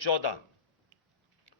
14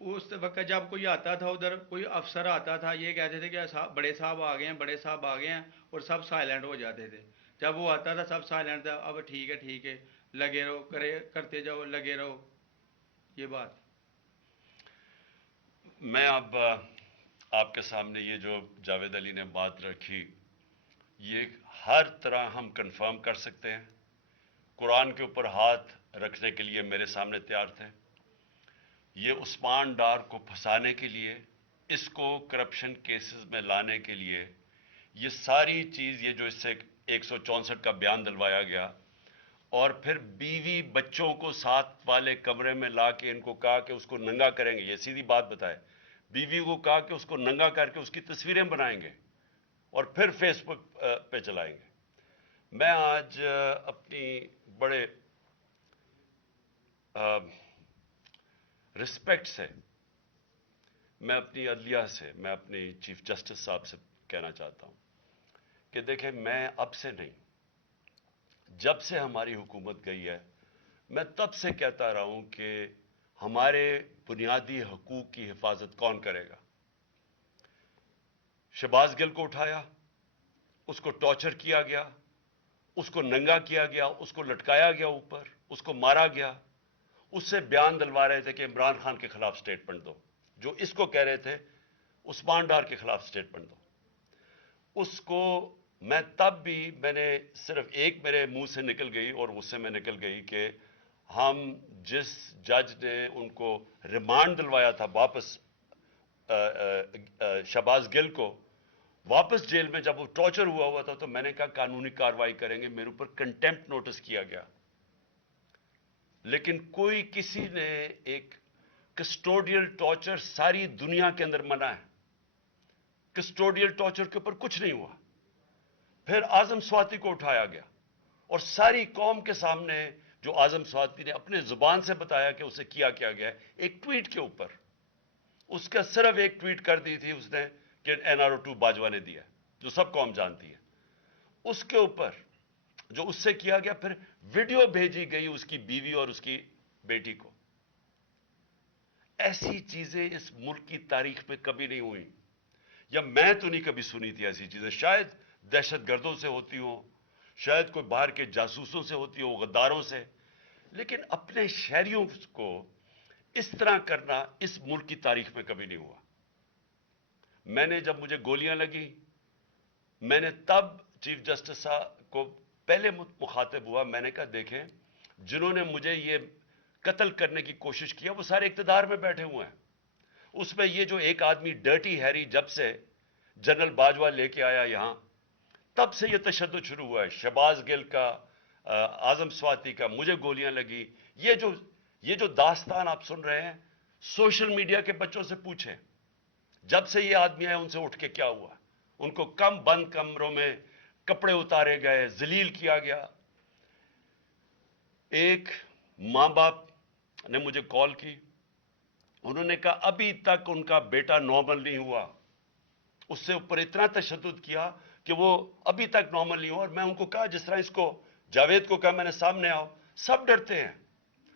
اس وقت جب کوئی آتا تھا ادھر، کوئی افسر آتا تھا، یہ کہتے تھے کہ بڑے صاحب آ گئے ہیں، بڑے صاحب آ گئے ہیں، اور سب سائلنٹ ہو جاتے تھے. جب وہ آتا تھا سب سائلنٹ تھا. اب ٹھیک ہے لگے رہو، کرتے جاؤ، لگے رہو. یہ بات. میں اب آپ کے سامنے یہ جو جاوید علی نے بات رکھی، یہ ہر طرح ہم کنفرم کر سکتے ہیں. قرآن کے اوپر ہاتھ رکھنے کے لیے میرے سامنے تیار تھے. یہ عثمان ڈار کو پھنسانے کے لیے، اس کو کرپشن کیسز میں لانے کے لیے، یہ ساری چیز، یہ جو اس سے 164 کا بیان دلوایا گیا، اور پھر بیوی بچوں کو ساتھ والے کمرے میں لا کے ان کو کہا کہ اس کو ننگا کریں گے. یہ سیدھی بات بتائے، بیوی کو کہا کہ اس کو ننگا کر کے اس کی تصویریں بنائیں گے اور پھر فیس بک پہ چلائیں گے. میں آج اپنی بڑے رسپیکٹ سے، میں اپنی عدلیہ سے، میں اپنی چیف جسٹس صاحب سے کہنا چاہتا ہوں کہ دیکھیں، میں اب سے نہیں، جب سے ہماری حکومت گئی ہے، میں تب سے کہتا رہا ہوں کہ ہمارے بنیادی حقوق کی حفاظت کون کرے گا. شہباز گل کو اٹھایا، اس کو ٹارچر کیا گیا، اس کو ننگا کیا گیا، اس کو لٹکایا گیا اوپر، اس کو مارا گیا. اس سے بیان دلوا رہے تھے کہ عمران خان کے خلاف سٹیٹمنٹ دو، جو اس کو کہہ رہے تھے عثمان ڈار کے خلاف سٹیٹمنٹ دو. اس کو میں تب بھی، میں نے صرف ایک میرے منہ سے نکل گئی اور اس سے میں نکل گئی کہ ہم جس جج نے ان کو ریمانڈ دلوایا تھا واپس، شہباز گل کو واپس جیل میں جب وہ ٹارچر ہوا تھا، تو میں نے کہا قانونی کارروائی کریں گے. میرے اوپر کنٹیمپٹ نوٹس کیا گیا، لیکن کوئی کسی نے ایک کسٹوڈیل ٹارچر ساری دنیا کے اندر منع ہے، کسٹوڈیل ٹارچر کے اوپر کچھ نہیں ہوا. پھر اعظم سواتی کو اٹھایا گیا اور ساری قوم کے سامنے جو اعظم سواتی نے اپنے زبان سے بتایا کہ اسے کیا گیا ہے، ایک ٹویٹ کے اوپر، اس کا صرف ایک ٹویٹ کر دی تھی اس نے کہ NRO2 باجوہ نے دیا، جو سب قوم جانتی ہے. اس کے اوپر جو اس سے کیا گیا، پھر ویڈیو بھیجی گئی اس کی بیوی اور اس کی بیٹی کو. ایسی چیزیں اس ملک کی تاریخ میں کبھی نہیں ہوئی، یا میں تو نہیں کبھی سنی تھی ایسی چیزیں. شاید دہشت گردوں سے ہوتی ہوں، شاید کوئی باہر کے جاسوسوں سے ہوتی ہو، غداروں سے، لیکن اپنے شہریوں کو اس طرح کرنا اس ملک کی تاریخ میں کبھی نہیں ہوا. میں نے جب مجھے گولیاں لگی، میں نے تب چیف جسٹس صاحب کو پہلے مخاطب ہوا. میں نے کہا دیکھیں، جنہوں نے مجھے یہ قتل کرنے کی کوشش کیا وہ سارے اقتدار میں بیٹھے ہوئے ہیں. اس میں یہ جو ایک آدمی ڈرٹی ہیری جب سے جنرل باجوہ لے کے آیا یہاں، تب سے یہ تشدد شروع ہوا ہے. شہباز گل کا، اعظم سواتی کا، مجھے گولیاں لگی. یہ جو داستان آپ سن رہے ہیں، سوشل میڈیا کے بچوں سے پوچھیں، جب سے یہ آدمی آئے ان سے اٹھ کے کیا ہوا. ان کو بند کمروں میں کپڑے اتارے گئے، ذلیل کیا گیا. ایک ماں باپ نے مجھے کال کی، انہوں نے کہا ابھی تک ان کا بیٹا نارمل نہیں ہوا. اس سے اوپر اتنا تشدد کیا کہ وہ ابھی تک نارمل نہیں ہوا. اور میں ان کو کہا، جس طرح اس کو جاوید کو کہا میں نے سامنے آؤ، سب ڈرتے ہیں،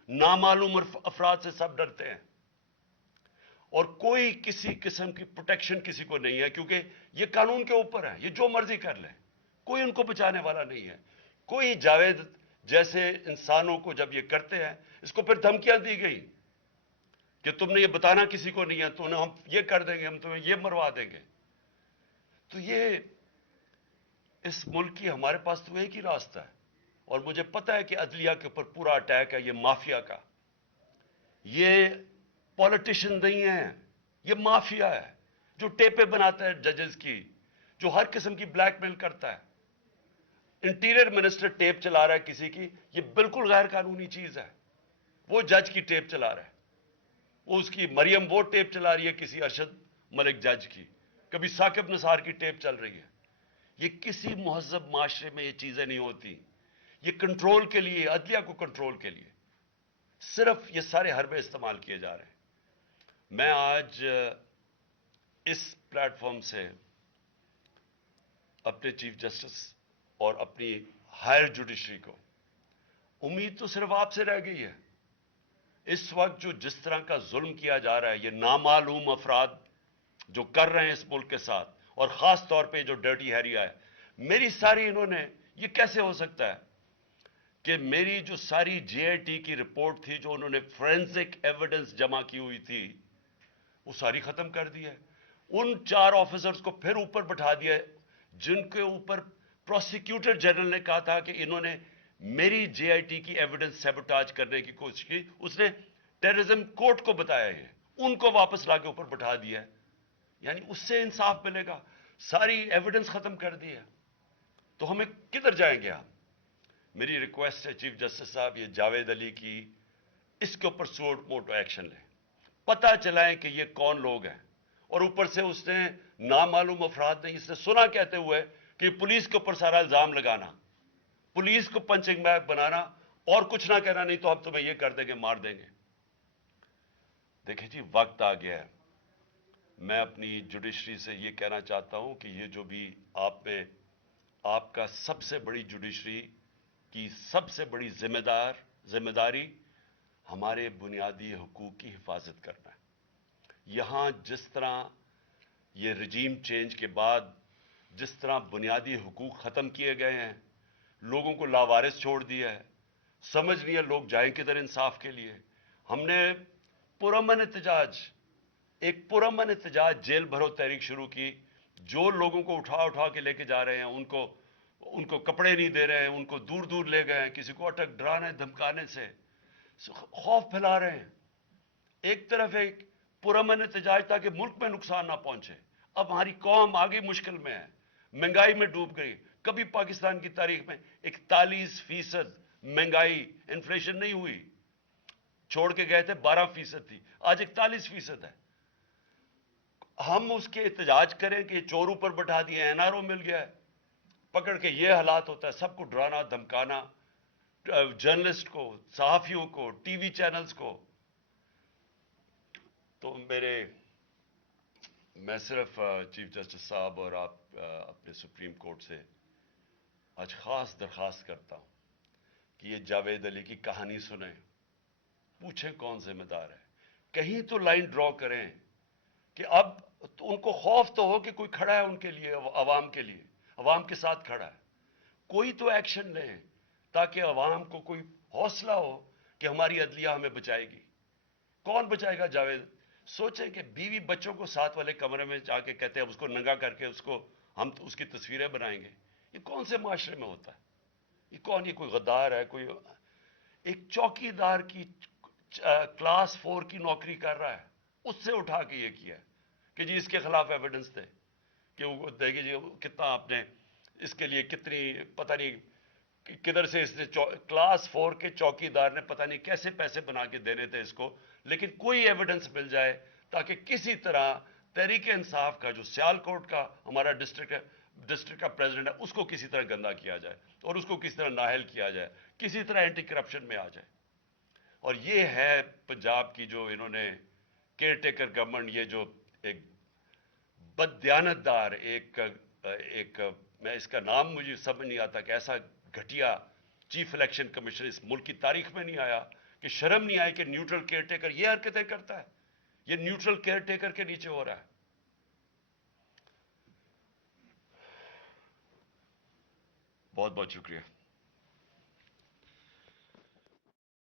نامعلوم افراد سے سب ڈرتے ہیں، اور کوئی کسی قسم کی پروٹیکشن کسی کو نہیں ہے، کیونکہ یہ قانون کے اوپر ہے، یہ جو مرضی کر لیں، کوئی ان کو بچانے والا نہیں ہے. کوئی جاوید جیسے انسانوں کو جب یہ کرتے ہیں، اس کو پھر دھمکیاں دی گئی کہ تم نے یہ بتانا کسی کو نہیں ہے، تو ہم یہ کر دیں گے، ہم تمہیں یہ مروا دیں گے. تو یہ اس ملک کی، ہمارے پاس تو ایک ہی راستہ ہے، اور مجھے پتا ہے کہ عدلیہ کے اوپر پورا اٹیک ہے یہ مافیا کا. یہ پولیٹیشین نہیں ہے، یہ مافیا ہے جو ٹیپیں بناتا ہے ججز کی، جو ہر قسم کی بلیک میل کرتا ہے. انٹیریئر منسٹر ٹیپ چلا رہا ہے کسی کی، یہ بالکل غیر قانونی چیز ہے. وہ جج کی ٹیپ چلا رہا ہے، وہ اس کی مریم وہ ٹیپ چلا رہی ہے کسی ارشد ملک جج کی، کبھی ثاقب نثار کی ٹیپ چل رہی ہے. یہ کسی مہذب معاشرے میں یہ چیزیں نہیں ہوتی. یہ کنٹرول کے لیے، عدلیہ کو کنٹرول کے لیے صرف یہ سارے حربے استعمال کیے جا رہے ہیں. میں آج اس پلیٹ فارم سے اپنے چیف جسٹس اور اپنی ہائر جوڈیشری کو، امید تو صرف آپ سے رہ گئی ہے اس وقت جو جس طرح کا ظلم کیا جا رہا ہے، یہ نامعلوم افراد جو کر رہے ہیں اس ملک کے ساتھ، اور خاص طور پہ جو ڈرٹی ہیریا ہے، میری ساری انہوں نے، یہ کیسے ہو سکتا ہے کہ میری جو ساری جے آئی ٹی کی رپورٹ تھی، جو انہوں نے فورینسک ایویڈنس جمع کی ہوئی تھی، وہ ساری ختم کر دی ہے. ان 4 آفیسرز کو پھر اوپر بٹھا دیا ہے جن کے اوپر پروسیکیوٹر جنرل نے کہا تھا کہ انہوں نے میری جے آئی ٹی کی ایویڈنس سیبوٹاج کرنے کی کوشش کی. اس نے ٹیررزم کورٹ کو بتایا ہے، ان کو واپس لا کے اوپر بٹھا دیا ہے. یعنی اس سے انصاف ملے گا؟ ساری ایویڈنس ختم کر دی ہے. تو ہمیں کدھر جائیں گے ہم؟ میری ریکویسٹ ہے چیف جسٹس صاحب، یہ جاوید علی کی، اس کے اوپر سوٹ موٹو ایکشن لیں، پتہ چلائیں کہ یہ کون لوگ ہیں. اور اوپر سے اس نے نامعلوم افراد نے اس سے سنا کہتے ہوئے کہ پولیس کے اوپر سارا الزام لگانا، پولیس کو پنچنگ بیگ بنانا، اور کچھ نہ کہنا، نہیں تو ہم تمہیں یہ کر دیں گے، مار دیں گے. دیکھیں جی، وقت آ گیا ہے. میں اپنی جوڈیشری سے یہ کہنا چاہتا ہوں کہ یہ جو بھی آپ کا سب سے بڑی جوڈیشری کی سب سے بڑی ذمہ داری ہمارے بنیادی حقوق کی حفاظت کرنا ہے. یہاں جس طرح یہ رجیم چینج کے بعد جس طرح بنیادی حقوق ختم کیے گئے ہیں، لوگوں کو لاوارث چھوڑ دیا ہے، سمجھ نہیں ہے لوگ جائیں کدھر انصاف کے لیے. ہم نے پرامن احتجاج جیل بھرو تحریک شروع کی. جو لوگوں کو اٹھا کے لے کے جا رہے ہیں، ان کو کپڑے نہیں دے رہے ہیں، ان کو دور دور لے گئے ہیں، کسی کو اٹک ڈرانے دھمکانے سے خوف پھیلا رہے ہیں. ایک طرف ایک پرامن احتجاج تاکہ ملک میں نقصان نہ پہنچے. اب ہماری قوم آگے مشکل میں ہے، مہنگائی میں ڈوب گئی. کبھی پاکستان کی تاریخ میں 41% مہنگائی انفلیشن نہیں ہوئی. چھوڑ کے گئے تھے 12% تھی، آج 41% ہے. ہم اس کے احتجاج کریں کہ چور اوپر بٹھا دیے، این آر او مل گیا ہے، پکڑ کے یہ حالات ہوتا ہے. سب کو ڈرانا دھمکانا، جرنلسٹ کو، صحافیوں کو، ٹی وی چینلز کو. تو میں صرف چیف جسٹس صاحب اور آپ اپنے سپریم کورٹ سے آج خاص درخواست کرتا ہوں کہ یہ جاوید علی کی کہانی سنیں، پوچھیں کون ذمہ دار ہے. کہیں تو لائن ڈرا کریں کہ اب تو ان کو خوف تو ہو کہ کوئی کھڑا ہے ان کے لیے، عوام کے لیے، عوام کے ساتھ کھڑا ہے. کوئی تو ایکشن لیں تاکہ عوام کو کوئی حوصلہ ہو کہ ہماری عدلیہ ہمیں بچائے گی. کون بچائے گا جاوید؟ سوچیں کہ بیوی بچوں کو ساتھ والے کمرے میں جا کے کہتے ہیں اس کو ننگا کر کے ہم اس کی تصویریں بنائیں گے. یہ کون سے معاشرے میں ہوتا ہے؟ یہ کوئی غدار ہے؟ کوئی ایک چوکی دار کی کلاس 4 کی نوکری کر رہا ہے، اس سے اٹھا کے یہ کیا کہ جی اس کے خلاف ایویڈنس دے، کہ وہ دیکھیں جی کتنا آپ نے اس کے لیے کتنی، پتہ نہیں کدھر سے اس نے کلاس 4 کے چوکی دار نے پتہ نہیں کیسے پیسے بنا کے دینے تھے اس کو. لیکن کوئی ایویڈنس مل جائے تاکہ کسی طرح تحریک انصاف کا جو سیالکوٹ کا ہمارا ڈسٹرکٹ کا پریزیڈنٹ ہے، اس کو کسی طرح گندا کیا جائے اور اس کو کسی طرح نااہل کیا جائے، کسی طرح اینٹی کرپشن میں آ جائے. اور یہ ہے پنجاب کی جو انہوں نے کیئر ٹیکر گورنمنٹ، یہ جو ایک بددیانت دار ایک میں اس کا نام مجھے سمجھ نہیں آتا کہ ایسا گھٹیا چیف الیکشن کمیشن اس ملک کی تاریخ میں نہیں آیا، کہ شرم نہیں آئی کہ نیوٹرل کیئر ٹیکر یہ حرکتیں کرتا ہے. یہ نیوٹرل کیئر ٹیکر کے نیچے ہو رہا ہے. بہت بہت شکریہ.